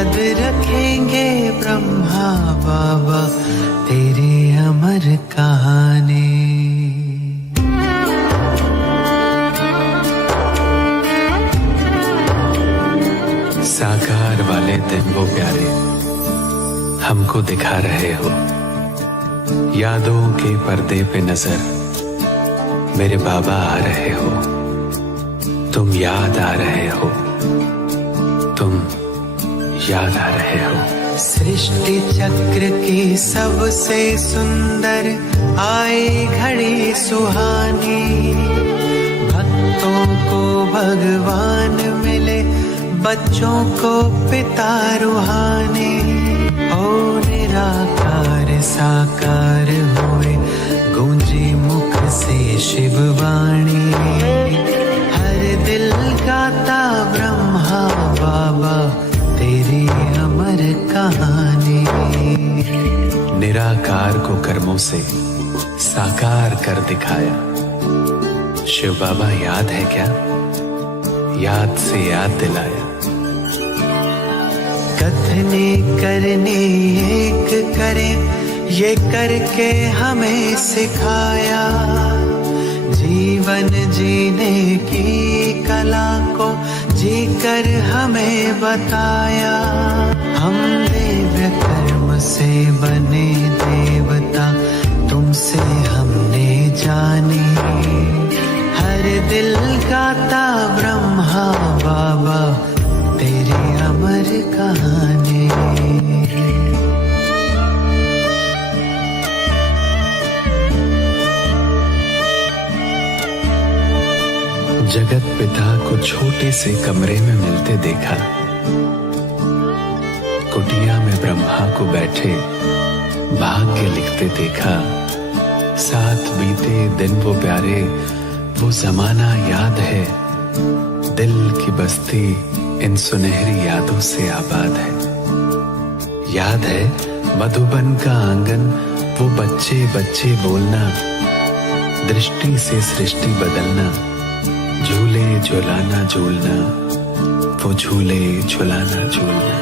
याद रखेंगे ब्रह्मा बाबा तेरी अमर कहानी। साकार वाले दिन वो प्यारे हमको दिखा रहे हो, यादों के पर्दे पे नजर मेरे बाबा आ रहे हो। तुम याद आ रहे हो, तुम याद आ रहे हो। सृष्टि चक्र की सबसे सुंदर आई घड़ी सुहानी, भक्तों को भगवान मिले, बच्चों को पिता रूहानी। ओ निराकार साकार हुए, गूंजी मुख से शिववाणी। हर दिल गाता ब्रह्मा बाबा तेरी अमर कहानी। निराकार को कर्मों से साकार कर दिखाया। शिव बाबा याद है क्या? याद से याद दिलाया। कथने करने एक करे, ये करके हमें सिखाया। जीवन जीने की कला को जीकर हमें बताया। हम दिव्य कर्म से बने देवता, तुमसे हमने जानी। हर दिल गाता ब्रह्मा बाबा तेरी अमर कहानी। जगत पिता को छोटे से कमरे में मिलते देखा। कुटिया में ब्रह्मा को बैठे भाग्य लिखते देखा। साथ बीते दिन वो प्यारे, वो जमाना याद है। दिल की बस्ती इन सुनहरी यादों से आबाद है। याद है मधुबन का आंगन, वो बच्चे बच्चे बोलना। दृष्टि से सृष्टि बदलना, झूले झुलाना झूलना, वो झूले झुलाना झूलना।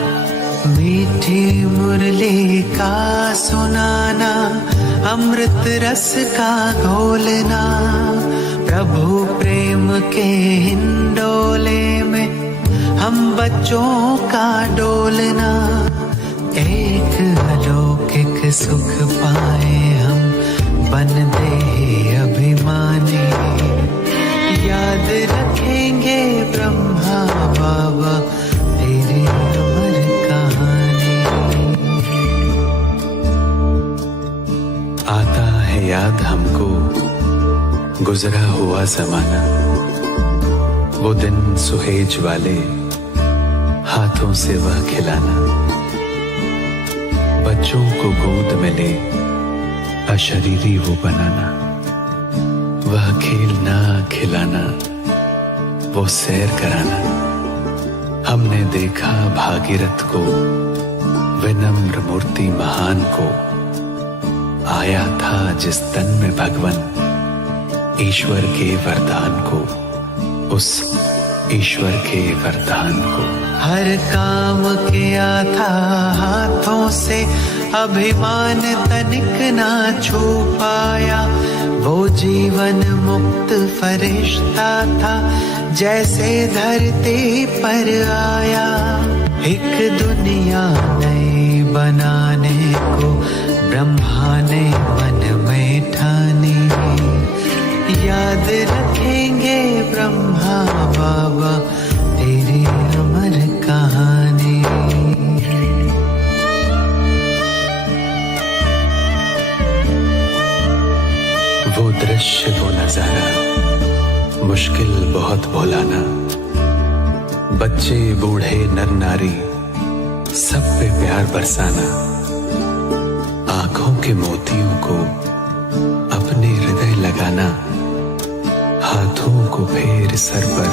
मीठी मुरली का सुनाना, अमृत रस का घोलना। प्रभु प्रेम के हिंडोले में हम बच्चों का डोलना। एक अलौकिक सुख पाए हम, बन दे अभिमानी। याद रखेंगे ब्रह्मा बाबा तेरी अमर कहानी। आता है याद हमको गुजरा हुआ जमाना। वो दिन सुहेज वाले हाथों से वह खिलाना। बच्चों को गोद में ले अशरीरी वो बनाना। वह खेलना खिलाना, वो सैर कराना। हमने देखा भागीरथ को, विनम्र मूर्ति महान को। आया था जिस तन में भगवन, ईश्वर के वरदान को, उस ईश्वर के वरदान को। हर काम किया था हाथों से, अभिमान तनिक ना छू पाया। वो जीवन मुक्त फरिश्ता था, जैसे धरती पर आया। एक दुनिया नई बनाने को ब्रह्मा ने मन में ठानी। याद रखेंगे ब्रह्मा बाबा तेरी अमर कहानी। वो दृश्य वो नजारा, मुश्किल बहुत भुलाना। बच्चे बूढ़े नर नारी, सब पे प्यार बरसाना। आंखों के मोतियों को अपने हृदय लगाना। हाथों को फेर सर पर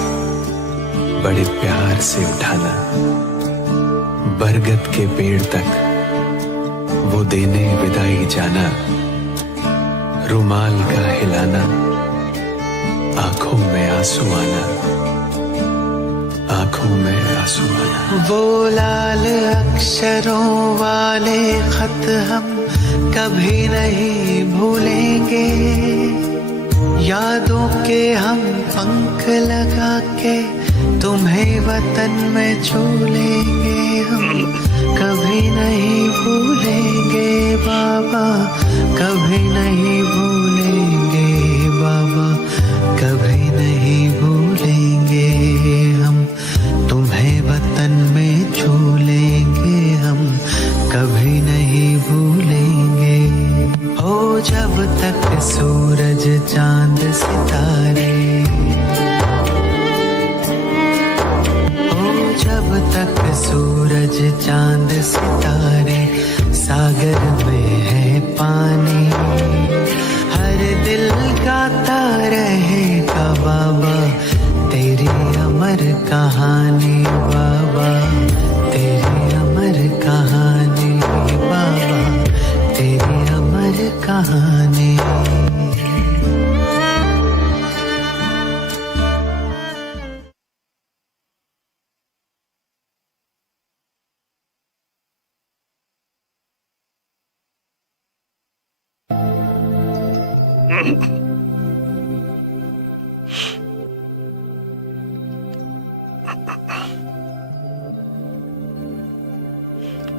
बड़े प्यार से उठाना। बरगद के पेड़ तक वो देने विदाई जाना। रुमाल का हिलाना, आंखों में आंसू आना। आंखों में आंसू आना। वो लाल अक्षरों वाले खत हम कभी नहीं भूलेंगे, यादों के हम पंख लगा के तुम्हें वतन में झूलेंगे हम, कभी नहीं भूलेंगे बाबा, कभी नहीं भूलेंगे बाबा, कभी नहीं भूलेंगे हम, तुम्हें वतन में झूलेंगे हम, कभी नहीं भूलेंगे। हो जब तक सूरज चांद सितारे, हो जब तक सूरज चांद सितारे, सागर में है पानी, हर दिल गाता रहेगा बाबा तेरी अमर कहानी, बाबा तेरी अमर कहानी, बाबा तेरी अमर कहानी।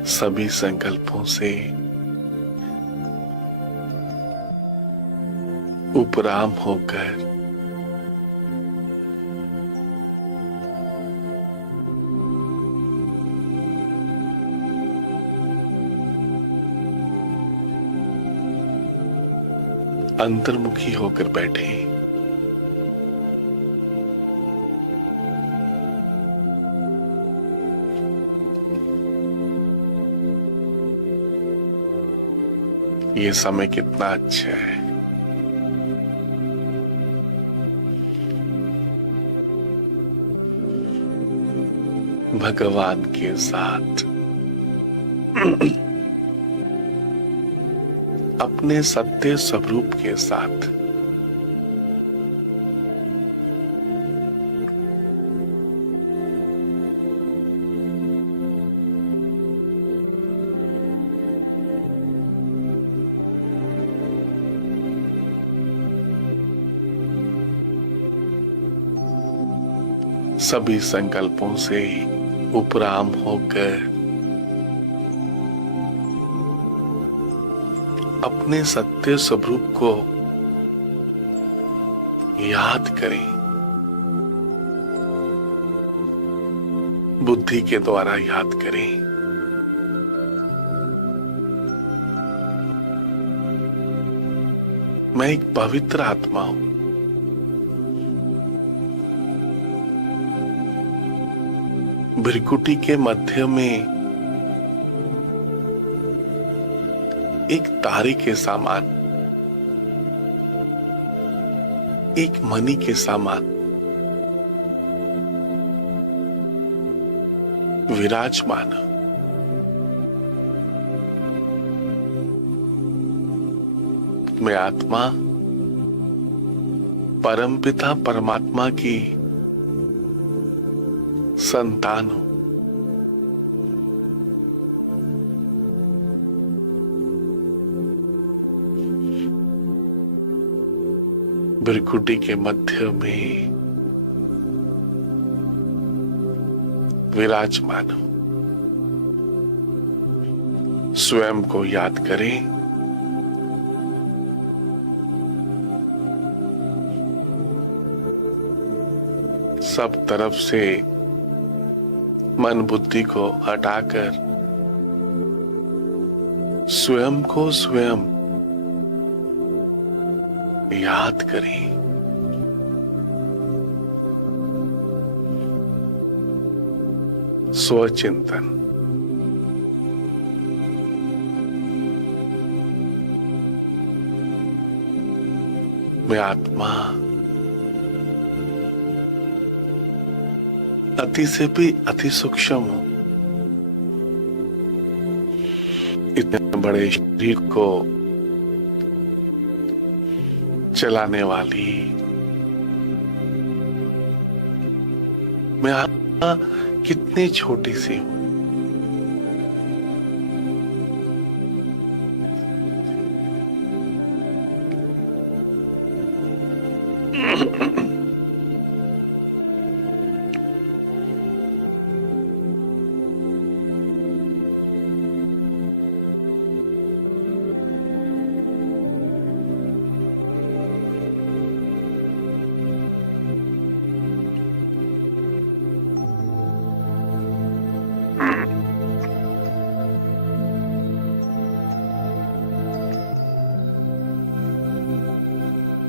सभी संकल्पों से उपराम होकर अंतर्मुखी होकर बैठे। ये समय कितना अच्छा है। भगवान के साथ अपने सत्य स्वरूप के साथ सभी संकल्पों से उपराम होकर अपने सत्य स्वरूप को याद करें, बुद्धि के द्वारा याद करें। मैं एक पवित्र आत्मा हूं, भ्रिकुटी के मध्य में एक तारे के समान, एक मणि के समान विराजमान। मैं आत्मा परमपिता परमात्मा की संतान हूं। भ्रिकुटी के मध्य में विराजमान हूं। स्वयं को याद करें, सब तरफ से मन बुद्धि को हटाकर स्वयं को स्वयं याद करें। स्वचिंतन। मैं आत्मा अति से भी अति सूक्ष्म हूं। इतने बड़े शरीर को चलाने वाली मैं कितनी छोटी सी हूं।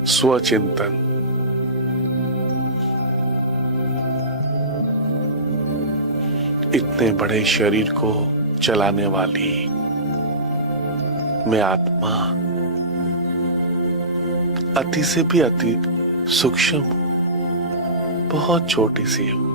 स्वचिंतन। इतने बड़े शरीर को चलाने वाली मैं आत्मा अति से भी अति सूक्ष्म हूं, बहुत छोटी सी हूं।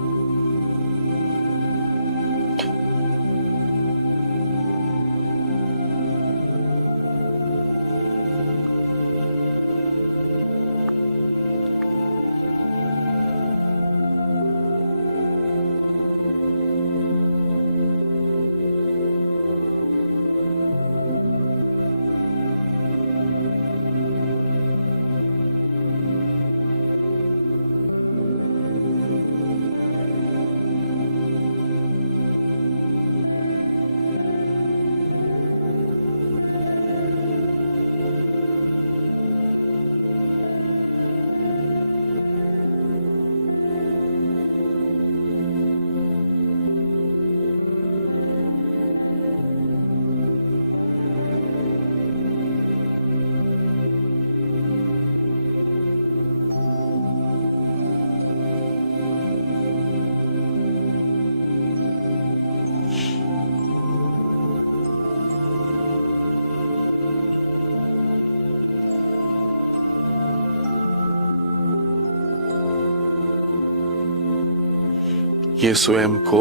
ये स्वयं को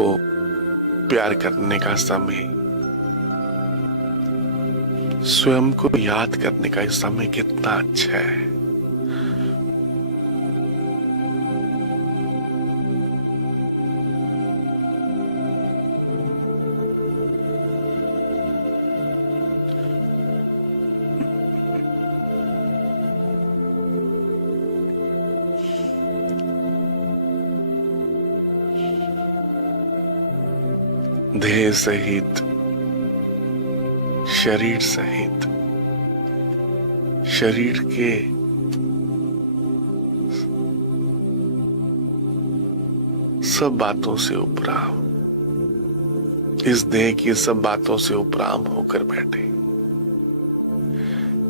प्यार करने का समय, स्वयं को याद करने का समय कितना अच्छा है। देह सहित, शरीर सहित, शरीर के सब बातों से उपराम, इस देह की सब बातों से उपराम होकर बैठे,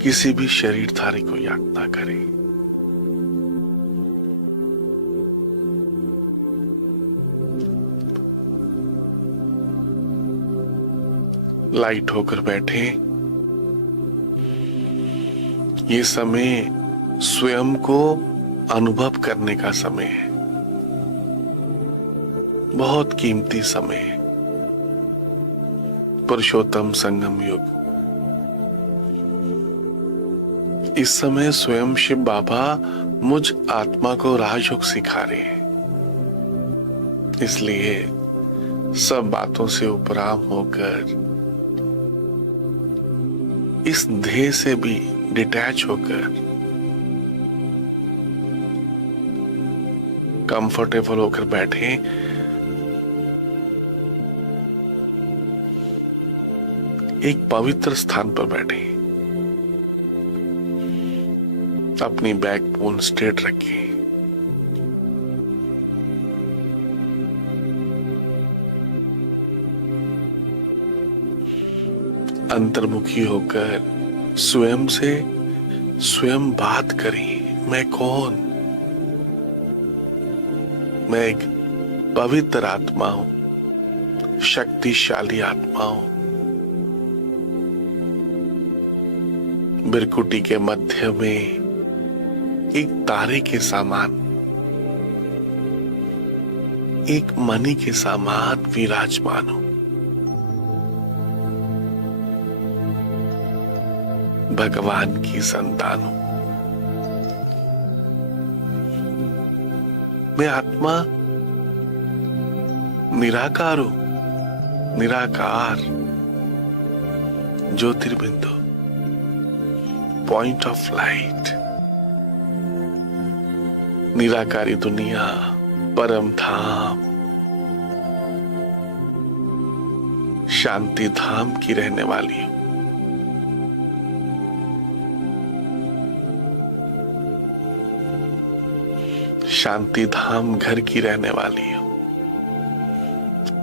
किसी भी शरीरधारी को याद ना करें। लाइट होकर बैठे। ये समय स्वयं को अनुभव करने का समय है, बहुत कीमती समय है। पुरुषोत्तम संगम युग। इस समय स्वयं शिव बाबा मुझ आत्मा को राजयोग सिखा रहे हैं, इसलिए सब बातों से उपराम होकर, इस देह से भी डिटैच होकर, कंफर्टेबल होकर बैठे। एक पवित्र स्थान पर बैठे, अपनी बैकबोन स्ट्रेट रखें। अंतर्मुखी होकर स्वयं से स्वयं बात करें। मैं कौन? मैं एक पवित्र आत्मा हूं, शक्तिशाली आत्मा हूं। बिरकुटी के मध्य में एक तारे के समान, एक मणि के समान विराजमान हूं। भगवान की संतान हूं। मैं आत्मा निराकार हो, निराकार ज्योतिर्बिंदु, पॉइंट ऑफ लाइट, निराकारी दुनिया, परम धाम, शांति धाम की रहने वाली हूं। शांति धाम घर की रहने वाली हूं।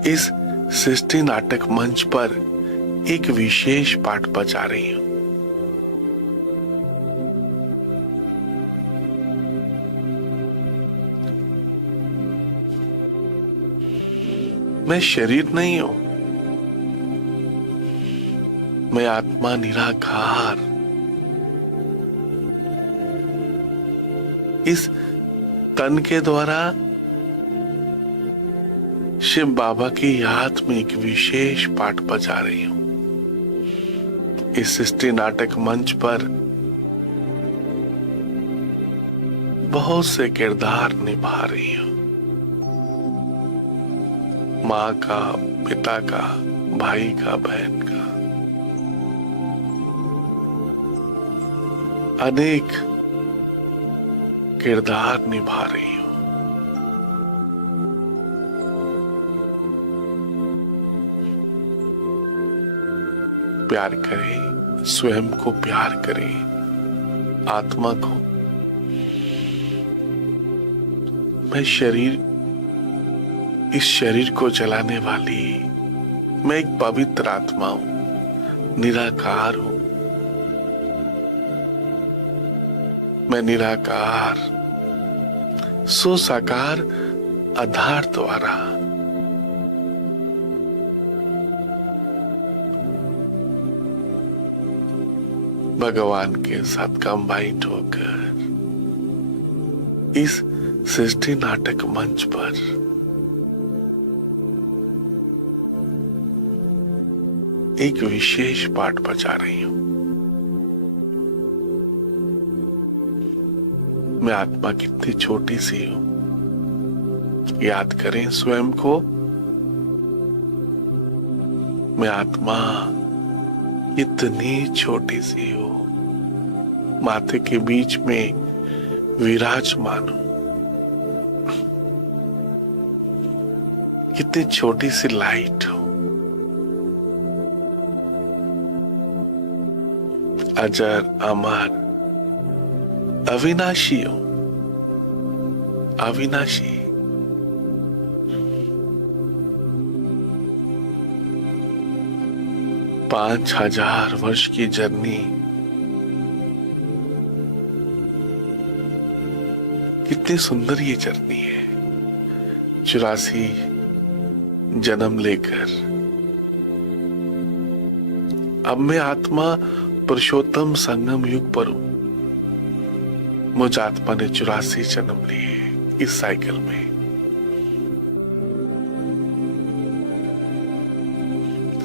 इस सृष्टि नाटक मंच पर एक विशेष पाठ बजा रही हूं। मैं शरीर नहीं हूं, मैं आत्मा निराकार। इस तन के द्वारा शिव बाबा की याद में एक विशेष पाठ बजा रही हूं। इस सृष्टि नाटक मंच पर बहुत से किरदार निभा रही हूं। माँ का, पिता का, भाई का, बहन का, अनेक किरदार निभा रही हूं। प्यार करें, स्वयं को प्यार करें, आत्मा को। मैं शरीर, इस शरीर को जलाने वाली मैं एक पवित्र आत्मा हूं, निराकार हूं। मैं निराकार सो साकार आधार द्वारा भगवान के साथ कंबाइंड होकर इस सृष्टि नाटक मंच पर एक विशेष पाठ बजा रही हूं। मैं आत्मा कितनी छोटी सी हूं, याद करें स्वयं को। मैं आत्मा इतनी छोटी सी हूं, माथे के बीच में विराजमान हूं। कितनी छोटी सी लाइट हूं, अजर अमर अविनाशी हूं, अविनाशी। पांच 5000 वर्ष की जर्नी कितनी सुंदर ये जर्नी है। 84 जन्म लेकर अब मैं आत्मा पुरुषोत्तम संगम युग पर हूं। मुझ आत्मा ने 84 जन्म लिए इस साइकिल में।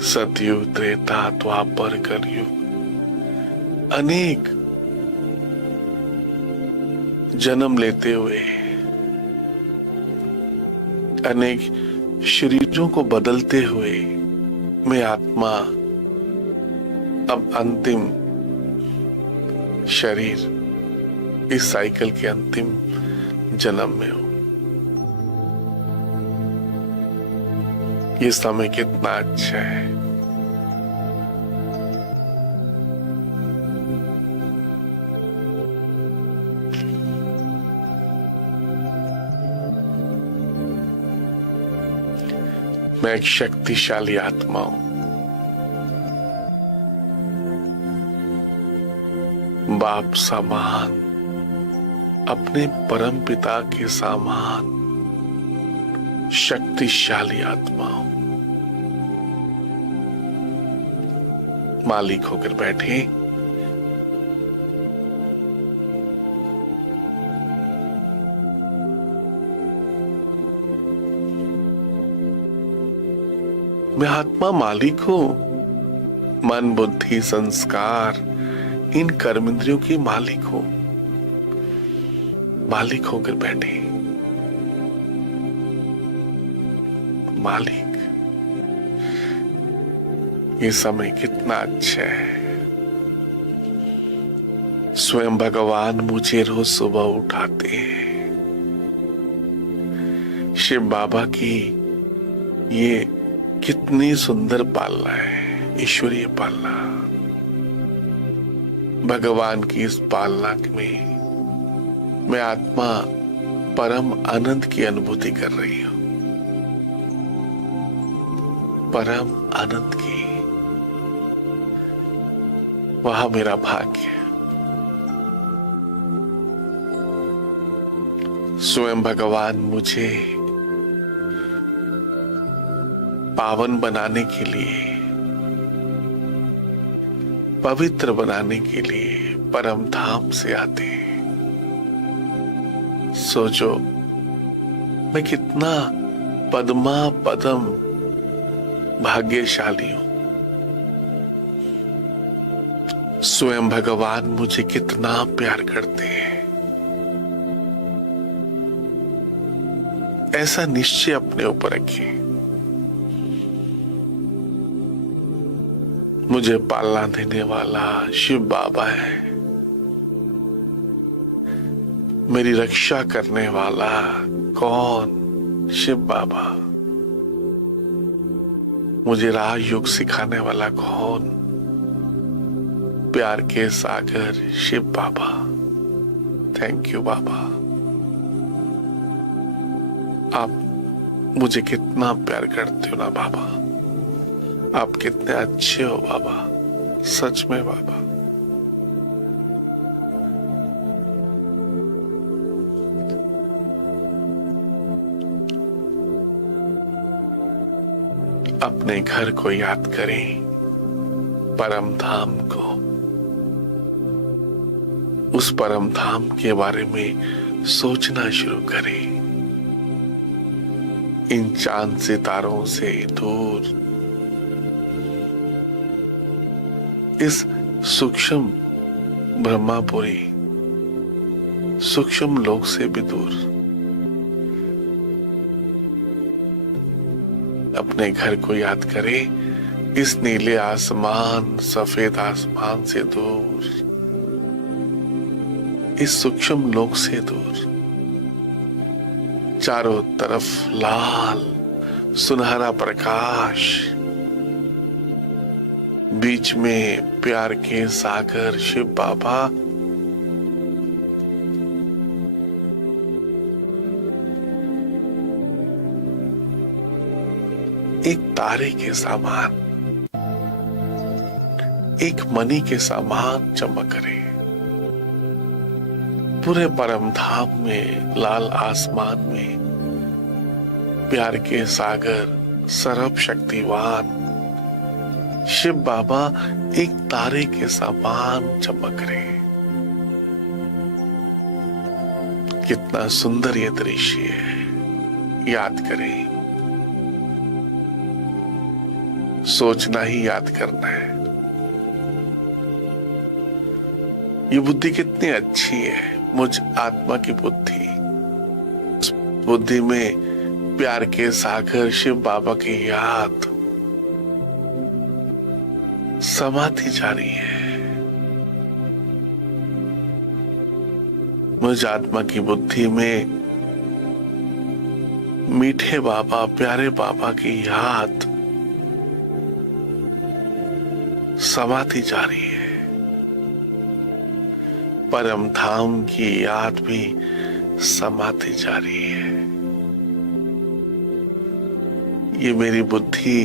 सतयुग, त्रेता, द्वापर, कलयुग, अनेक जन्म लेते हुए, अनेक शरीरों को बदलते हुए मैं आत्मा अब अंतिम शरीर, इस साइकिल के अंतिम जन्म में हूं। ये समय कितना अच्छा है। मैं एक शक्तिशाली आत्मा हूं। बाप समान, अपने परम पिता के समान शक्तिशाली आत्मा हूं। मालिक होकर बैठे। मैं आत्मा मालिक हूं। मन, बुद्धि, संस्कार, इन कर्मेंद्रियों की मालिक हूं। मालिक होकर बैठे। मालिक, ये समय कितना अच्छा है। स्वयं भगवान मुझे रोज सुबह उठाते हैं। शिव बाबा की ये कितनी सुंदर पालना है, ईश्वरीय पालना। भगवान की इस पालना में मैं आत्मा परम आनंद की अनुभूति कर रही हूं, परम आनंद की। वह मेरा भाग्य है। स्वयं भगवान मुझे पावन बनाने के लिए, पवित्र बनाने के लिए परम धाम से आते हैं। सोचो मैं कितना पद्मा पदम भाग्यशाली हूं। स्वयं भगवान मुझे कितना प्यार करते हैं। ऐसा निश्चय अपने ऊपर रखिए। मुझे पालना देने वाला शिव बाबा है। मेरी रक्षा करने वाला कौन? शिव बाबा। मुझे राह योग सिखाने वाला कौन? प्यार के सागर शिव बाबा। थैंक यू बाबा। आप मुझे कितना प्यार करते हो ना बाबा। आप कितने अच्छे हो बाबा, सच में बाबा। अपने घर को याद करें, परम धाम को। उस परम धाम के बारे में सोचना शुरू करें। इन चांद सितारों से दूर, इस सूक्ष्म ब्रह्मापुरी सूक्ष्म लोक से भी दूर, अपने घर को याद करें। इस नीले आसमान, सफेद आसमान से दूर, इस सूक्ष्म लोक से दूर, चारों तरफ लाल सुनहरा प्रकाश, बीच में प्यार के सागर शिव बाबा। एक तारे के समान, एक मणि के समान चमक रहे। पूरे परम धाम में, लाल आसमान में प्यार के सागर, सर्वशक्तिवान शिव बाबा एक तारे के समान चमक रहे। कितना सुंदर ये दृश्य है। याद करें, सोचना ही याद करना है। ये बुद्धि कितनी अच्छी है, मुझ आत्मा की बुद्धि। उस बुद्धि में प्यार के सागर शिव बाबा की याद समाती जा रही है। मुझ आत्मा की बुद्धि में मीठे बाबा, प्यारे बाबा की याद समाती जा रही है। परम धाम की याद भी समाती जा रही है। ये मेरी बुद्धि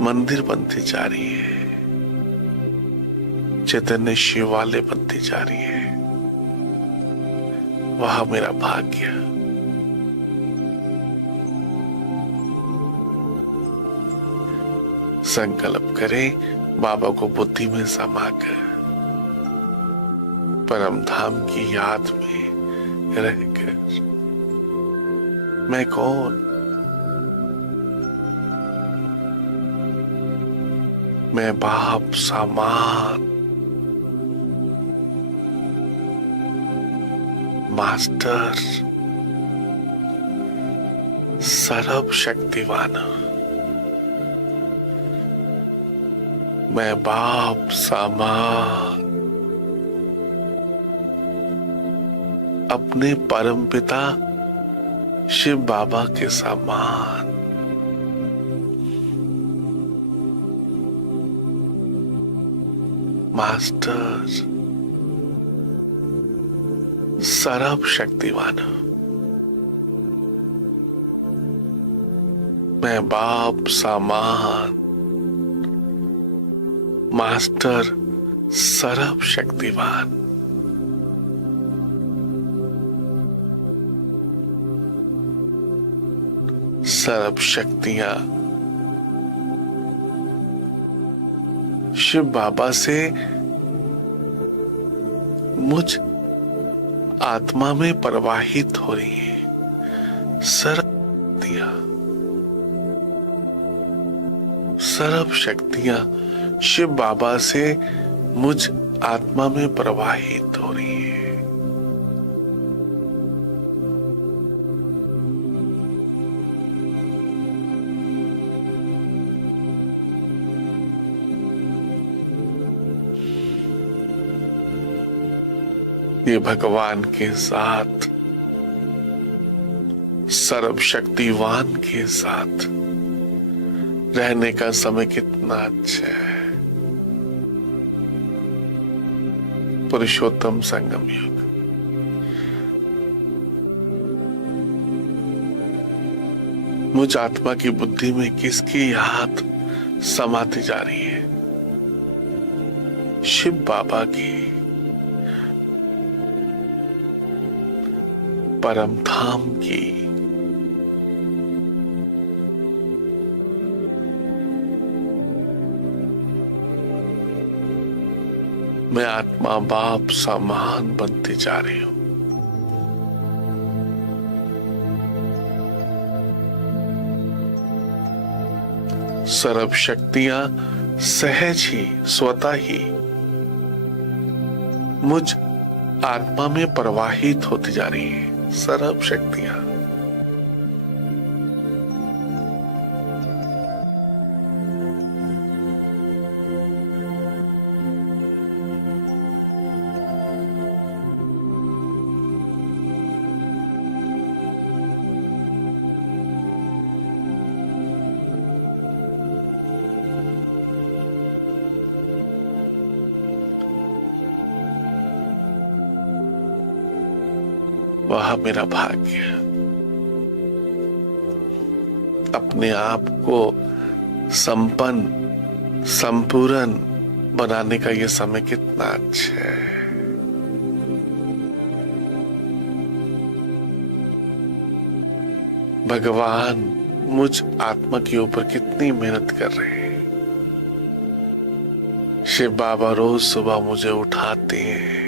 मंदिर बनती जा रही है, चैतन्य शिवालय बनती जा रही है। वह मेरा भाग्य। संकल्प करें, बाबा को बुद्धि में समाकर परम धाम की याद में रहकर, मैं कौन? मैं बाप सामान, मास्टर, सर्व शक्तिवान, मैं बाप समान अपने परम पिता शिव बाबा के समान मास्टर सर्व शक्तिवान, मैं बाप समान मास्टर सर्व शक्तिवान, सर्व शक्तियां शिव बाबा से मुझ आत्मा में प्रवाहित हो रही है। सर्व शक्तियां शिव बाबा से मुझ आत्मा में प्रवाहित हो रही है। ये भगवान के साथ, सर्वशक्तिवान के साथ रहने का समय कितना अच्छा है। पुरुषोत्तम संगम युग, मुझ आत्मा की बुद्धि में किसकी याद समाती जा रही है? शिव बाबा की, परम धाम की। मैं आत्मा बाप समान बनती जा रही हूं। सर्व शक्तियां सहज ही, स्वतः ही मुझ आत्मा में प्रवाहित होती जा रही है। सर्व शक्तियां वह मेरा भाग्य। अपने आप को संपन्न, संपूर्ण बनाने का यह समय कितना अच्छा है। भगवान मुझ आत्मा के ऊपर कितनी मेहनत कर रहे हैं। शिव बाबा रोज सुबह मुझे उठाते हैं,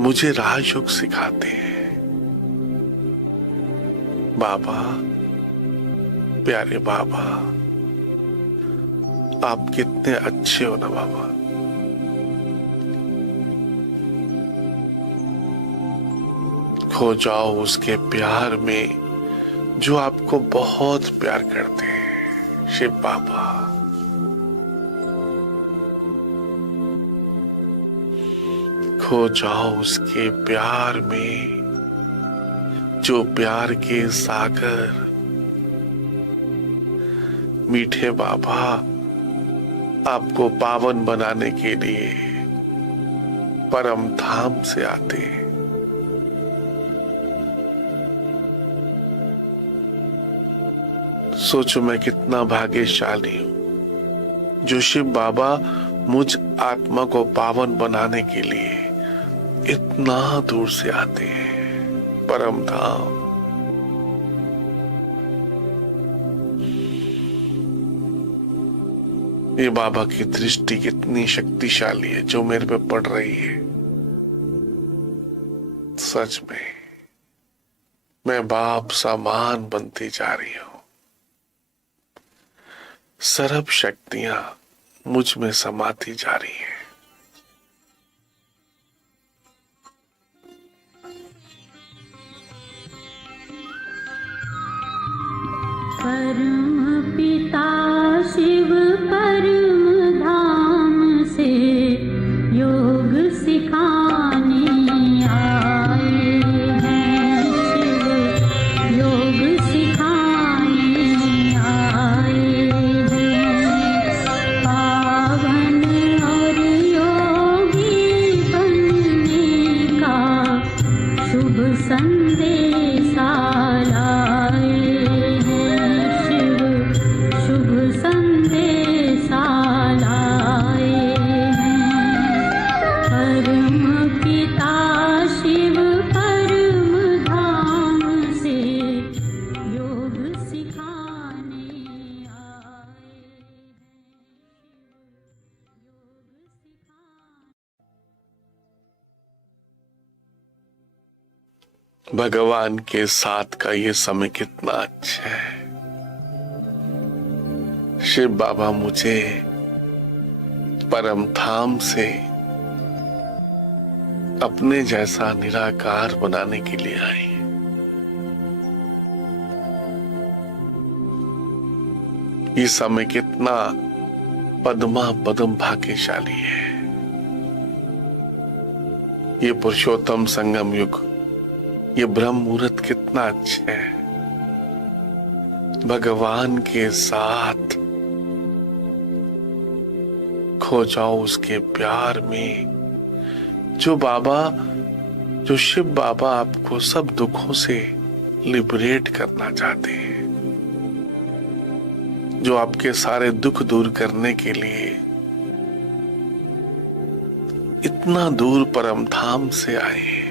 मुझे राजयोग सिखाते हैं। बाबा, प्यारे बाबा, आप कितने अच्छे हो ना बाबा। खो जाओ उसके प्यार में जो आपको बहुत प्यार करते हैं। शिव बाबा, खो जाओ उसके प्यार में जो प्यार के सागर। मीठे बाबा, आपको पावन बनाने के लिए परम धाम से आते हैं। सोचो मैं कितना भाग्यशाली हूं जो शिव बाबा मुझ आत्मा को पावन बनाने के लिए इतना दूर से आते हैं। परम धाम, ये बाबा की दृष्टि कितनी शक्तिशाली है जो मेरे पे पड़ रही है। सच में मैं बाप समान बनती जा रही हूं। सर्व शक्तियां मुझ में समाती जा रही हैं। परम पिता शिव परम धाम से योग सिखाने आए हैं। शिव योग सिखाने आए हैं। पावन और योगी बनने का शुभ संदेशा लाए हैं। शिव शुभ संदेशा लाए हैं। परम पिता शिव परम धाम से योग सिखाने आए हैं। भगवान के साथ का ये समय कितना अच्छा है। शिव बाबा मुझे परम धाम से अपने जैसा निराकार बनाने के लिए आए। ये समय कितना पद्मा पदम भाग्यशाली है। ये पुरुषोत्तम संगम युग, ये ब्रह्म मुहूर्त कितना अच्छा है। भगवान के साथ खो जाओ उसके प्यार में। जो शिव बाबा आपको सब दुखों से लिबरेट करना चाहते हैं, जो आपके सारे दुख दूर करने के लिए इतना दूर परम धाम से आए हैं।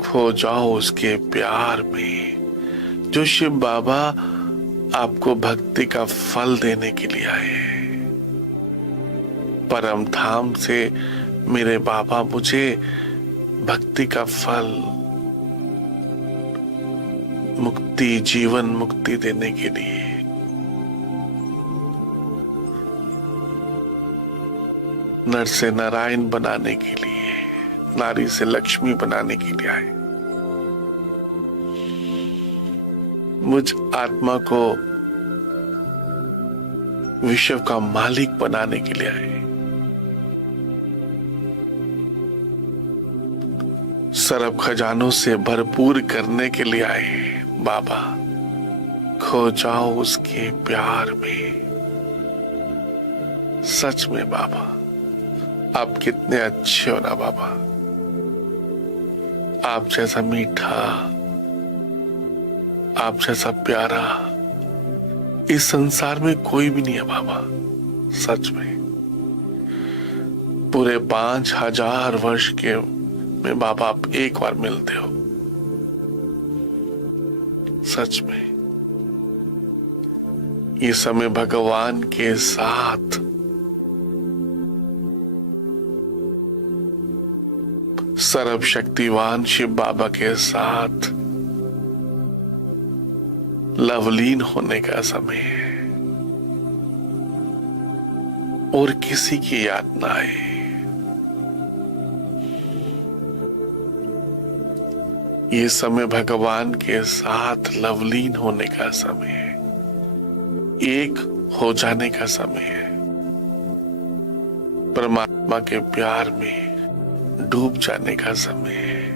खो जाओ उसके प्यार में। जो शिव बाबा आपको भक्ति का फल देने के लिए आए हैं। परम धाम से मेरे बाबा मुझे भक्ति का फल, मुक्ति, जीवन मुक्ति देने के लिए, नर से नारायण बनाने के लिए, नारी से लक्ष्मी बनाने के लिए आए। मुझ आत्मा को विश्व का मालिक बनाने के लिए आए। सरब खजानों से भरपूर करने के लिए आए। बाबा खो जाओ उसके प्यार में। सच में बाबा आप कितने अच्छे हो ना बाबा। आप जैसा मीठा, आप जैसा प्यारा इस संसार में कोई भी नहीं है बाबा। सच में पूरे 5000 वर्ष के में बाबा आप एक बार मिलते हो। सच में ये समय भगवान के साथ सर्वशक्तिवान शिव बाबा के साथ लवलीन होने का समय है। और किसी की याद ना आए। ये समय भगवान के साथ लवलीन होने का समय है। एक हो जाने का समय है। परमात्मा के प्यार में डूब जाने का समय है।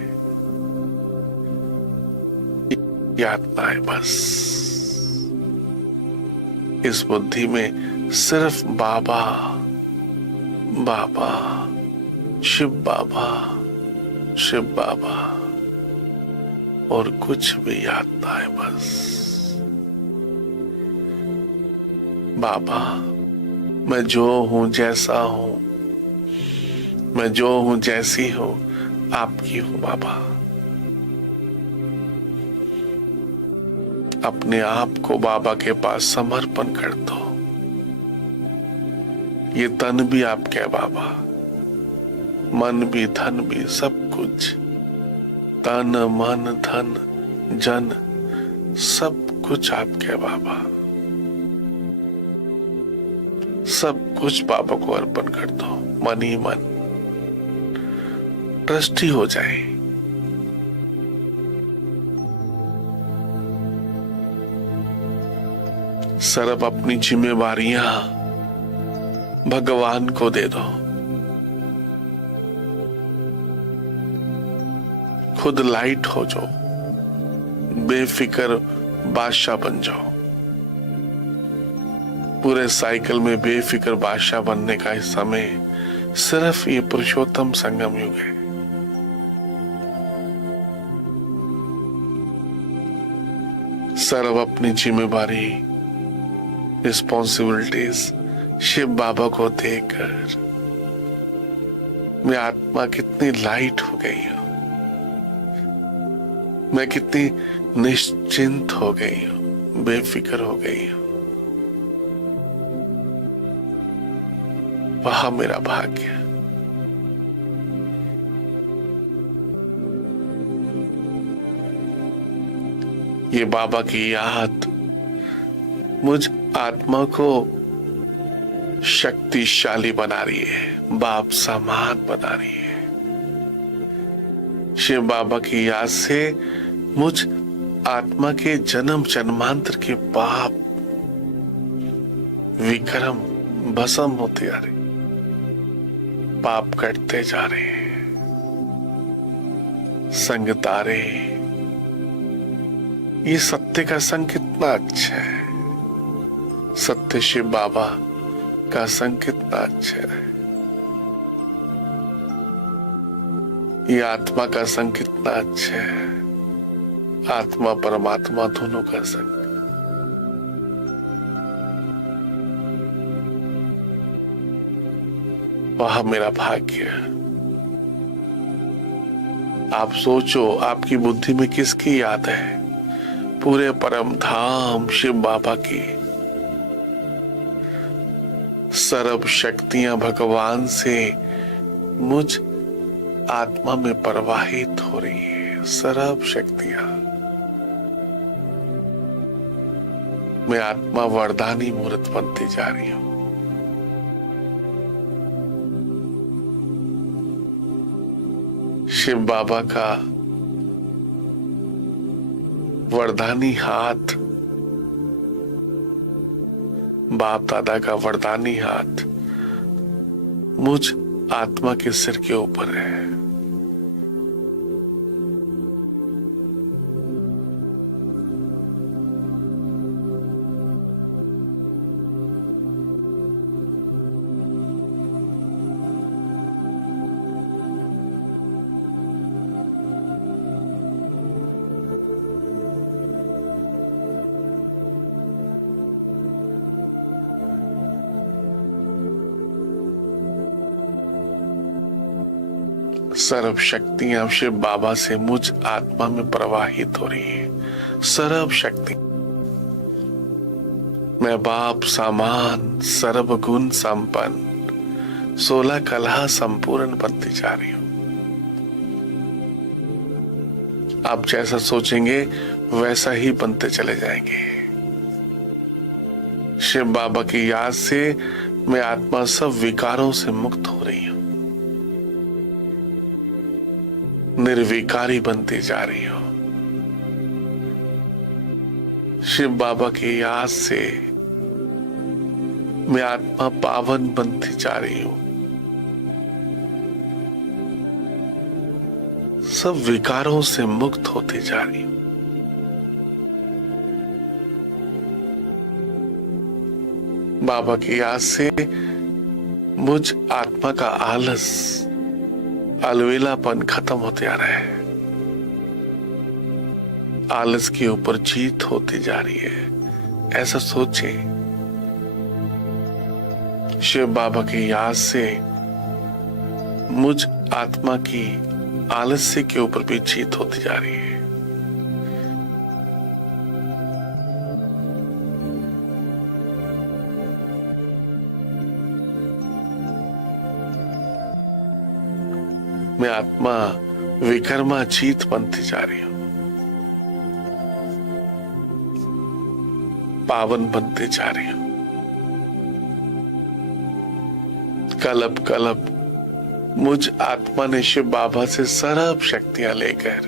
याद ना आए बस। इस बुद्धि में सिर्फ बाबा बाबा, शिव बाबा, शिव बाबा और कुछ भी याद ना आए बस। बाबा मैं जो हूं, जैसा हूं, मैं जो हूं, जैसी हूं, आपकी हूं बाबा। अपने आप को बाबा के पास समर्पण कर दो। ये तन भी आपका है बाबा, मन भी, धन भी, सब कुछ। तन, मन, धन, जन, सब कुछ आपका है बाबा। सब कुछ बाबा को अर्पण कर दो। मन ही मन ट्रस्टी हो जाए। सरब अपनी जिम्मेवारियां भगवान को दे दो। खुद लाइट हो जाओ, बेफिक्र बादशाह बन जाओ। पूरे साइकिल में बेफिक्र बादशाह बनने का समय सिर्फ ये पुरुषोत्तम संगम युग है। सर्व अपनी जिम्मेवारी, रिस्पॉन्सिबिलिटीज शिव बाबा को देकर मैं आत्मा कितनी लाइट हो गई हूं, मैं कितनी निश्चिंत हो गई हूं, बेफिक्र हो गई हूं। वह मेरा भाग्य। ये बाबा की याद मुझ आत्मा को शक्तिशाली बना रही है, बाप समान बना रही है। शिव बाबा की याद से मुझ आत्मा के जन्म जन्मांतर के पाप विक्रम भस्म होते जा रहे, पाप कटते जा रहे हैं। संग तारे, ये सत्य का संग कितना अच्छा है। सत्य शिव बाबा का संग कितना अच्छा है। ये आत्मा का संग कितना अच्छा है। आत्मा परमात्मा दोनों का संग। वह मेरा भाग्य। आप सोचो, आपकी बुद्धि में किसकी याद है? पूरे परम धाम शिव बाबा की। सर्व शक्तियां भगवान से मुझ आत्मा में प्रवाहित हो रही है। सर्व शक्तियां। मैं आत्मा वरदानी मूर्त बनती जा रही हूं। शिव बाबा का वरदानी हाथ, बाप दादा का वरदानी हाथ मुझ आत्मा के सिर के ऊपर है। सर्व शक्तियां शिव बाबा से मुझ आत्मा में प्रवाहित हो रही है। सर्व शक्ति। मैं बाप समान सर्व गुण संपन्न 16 कला संपूर्ण बनती जा रही हूं। आप जैसा सोचेंगे वैसा ही बनते चले जाएंगे। शिव बाबा की याद से मैं आत्मा सब विकारों से मुक्त हो रही हूं। निर्विकारी बनती जा रही हूं। शिव बाबा की याद से मैं आत्मा पावन बनती जा रही हूं। सब विकारों से मुक्त होती जा रही हूं। बाबा की याद से मुझ आत्मा का आलस, अलवेलापन खत्म होते आ रहा है। आलस के ऊपर जीत होती जा रही है। ऐसा सोचे। शिव बाबा की याद से मुझ आत्मा की आलस्य के ऊपर भी जीत होती जा रही है। मैं आत्मा विकर्मा जीत बनती जा रही हूं। पावन बनते जा रही हूं। कलप कलप मुझ आत्मा ने शिव बाबा से सर्व शक्तियां लेकर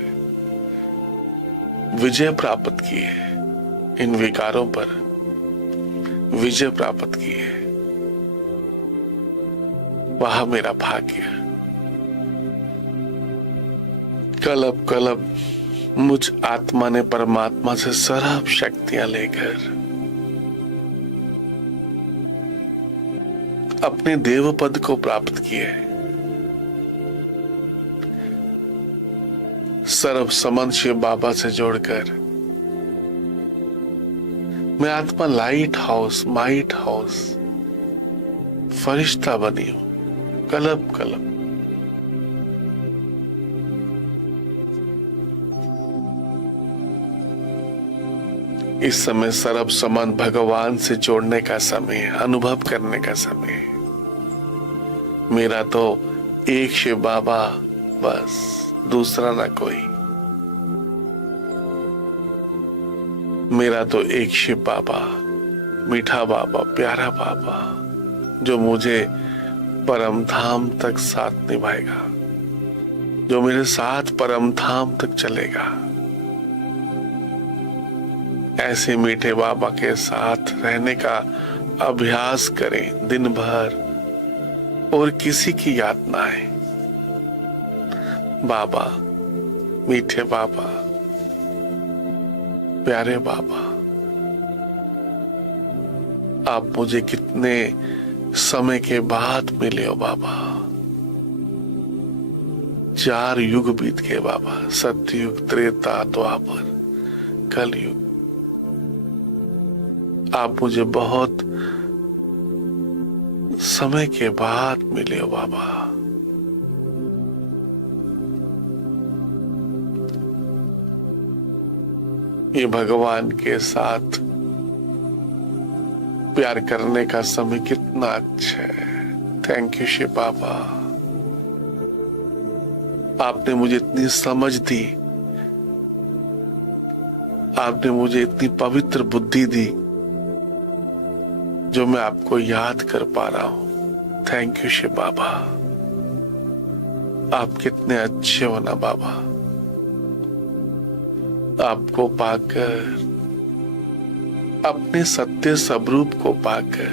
विजय प्राप्त की है इन विकारों पर। विजय प्राप्त की है, वह मेरा भाग्य। कलब कलब मुझ आत्मा ने परमात्मा से सर्व शक्तियां लेकर अपने देव पद को प्राप्त किए। सर्व संबंध शिव बाबा से जोड़कर मैं आत्मा लाइट हाउस, माइट हाउस, फरिश्ता बनी हूं, कलब कलब। इस समय सर्व संबंध भगवान से जोड़ने का समय, अनुभव करने का समय। मेरा तो एक शिव बाबा, बस दूसरा ना कोई। मेरा तो एक शिव बाबा, मीठा बाबा, प्यारा बाबा, जो मुझे परम धाम तक साथ निभाएगा, जो मेरे साथ परम धाम तक चलेगा। ऐसे मीठे बाबा के साथ रहने का अभ्यास करें दिन भर, और किसी की याद ना आए। बाबा, मीठे बाबा, प्यारे बाबा, आप मुझे कितने समय के बाद मिले हो बाबा। 4 युग बीत गए बाबा, सतयुग, त्रेता, द्वापर, कलयुग। आप मुझे बहुत समय के बाद मिले हो बाबा। ये भगवान के साथ प्यार करने का समय कितना अच्छा है। थैंक यू शिव बाबा, आपने मुझे इतनी समझ दी, आपने मुझे इतनी पवित्र बुद्धि दी, जो मैं आपको याद कर पा रहा हूं। थैंक यू शिव बाबा, आप कितने अच्छे हो ना बाबा। आपको पाकर, अपने सत्य स्वरूप को पाकर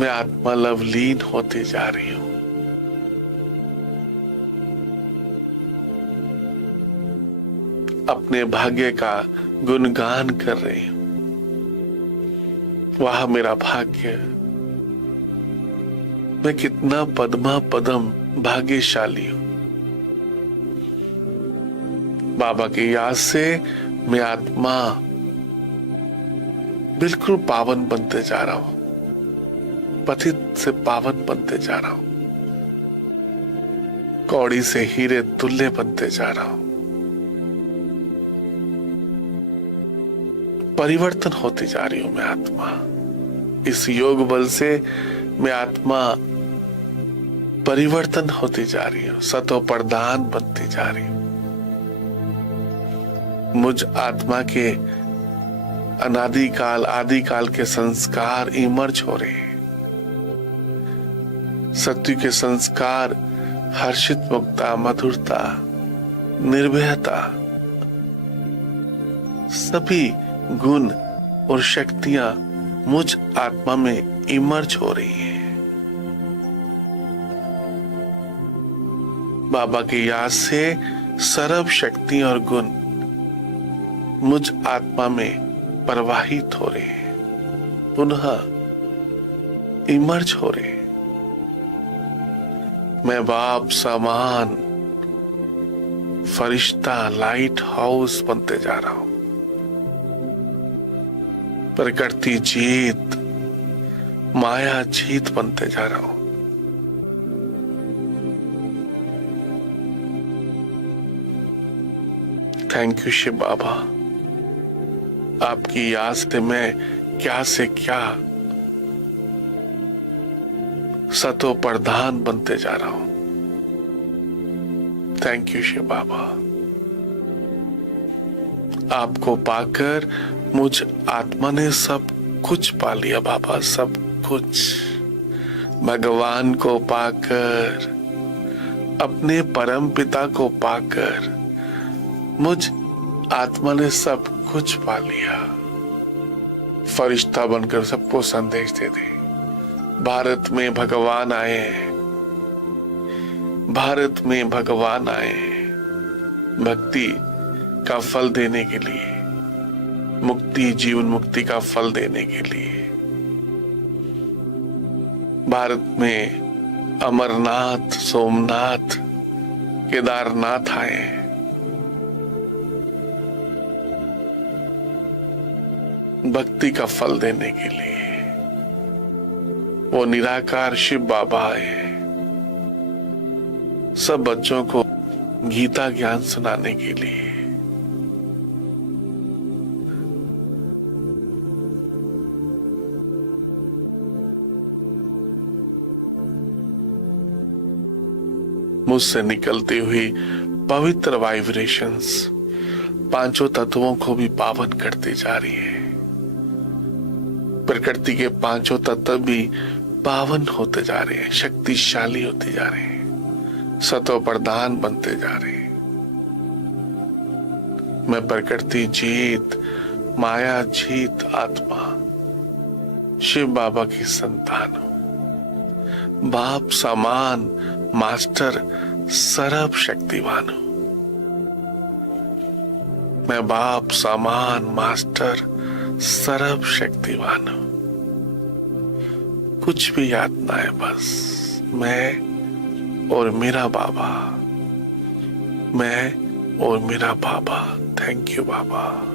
मैं आत्मा लवलीन होती जा रही हूं। अपने भाग्य का गुणगान कर रही हूं। वाह मेरा भाग्य, मैं कितना पद्मा पदम भाग्यशाली हूं। बाबा की याद से मैं आत्मा बिल्कुल पावन बनते जा रहा हूं, पतित से पावन बनते जा रहा हूं, कौड़ी से हीरे तुल्य बनते जा रहा हूं। परिवर्तन होती जा रही हूं मैं आत्मा। इस योग बल से मैं आत्मा परिवर्तन होती जा रही हूं, सतो प्रधान बनती जा रही हूं। मुझ आत्मा के अनादिकाल आदिकाल के संस्कार इमर्ज हो रहे हैं। सत्य के संस्कार, हर्षित मुक्ता, मधुरता, निर्भयता, सभी गुण और शक्तियां मुझ आत्मा में इमर्ज हो रही हैं। बाबा की याद से सर्व शक्ति और गुण मुझ आत्मा में प्रवाहित हो रहे हैं, पुनः इमर्ज हो रहे हैं। मैं बाप समान फरिश्ता, लाइट हाउस बनते जा रहा हूं। प्रकृति जीत, माया जीत बनते जा रहा हूं। थैंक यू शिव बाबा, आपकी याद से मैं क्या से क्या सतो प्रधान बनते जा रहा हूं। थैंक यू शिव बाबा, आपको पाकर मुझ आत्मा ने सब कुछ पा लिया बाबा, सब कुछ। भगवान को पाकर, अपने परम पिता को पाकर मुझ आत्मा ने सब कुछ पा लिया। फरिश्ता बनकर सबको संदेश दे दे, भारत में भगवान आए हैं, भारत में भगवान आए हैं भक्ति का फल देने के लिए, मुक्ति, जीवन मुक्ति का फल देने के लिए। भारत में अमरनाथ, सोमनाथ, केदारनाथ आए हैं। भक्ति का फल देने के लिए। वो निराकार शिव बाबा आए हैं सब बच्चों को गीता ज्ञान सुनाने के लिए। मुझसे निकलती हुई पवित्र वाइब्रेशंस पांचों तत्वों को भी पावन करती जा रही है। प्रकृति के पांचों तत्व भी पावन होते जा रहे हैं, शक्तिशाली होते जा रहे हैं, सतो प्रधान बनते जा रहे हैं। मैं प्रकृति जीत, माया जीत आत्मा शिव बाबा की संतान हूं। बाप समान मास्टर सर्व शक्तिवान हूं। मैं बाप समान मास्टर सर्व शक्तिवान हूं। कुछ भी याद ना है, बस मैं और मेरा बाबा, मैं और मेरा बाबा। थैंक यू बाबा।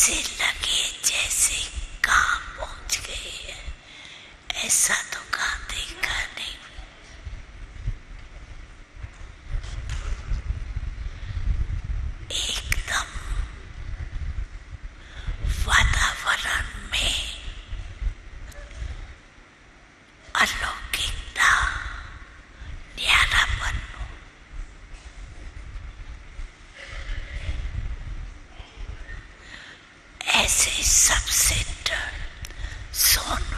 ऐसे लगे जैसे कहाँ पहुंच गए हैं, ऐसा तो कहाँ देखा नहीं। एकदम वातावरण में अलौकिकता, न्यारापन। ऐसे सबसे सोने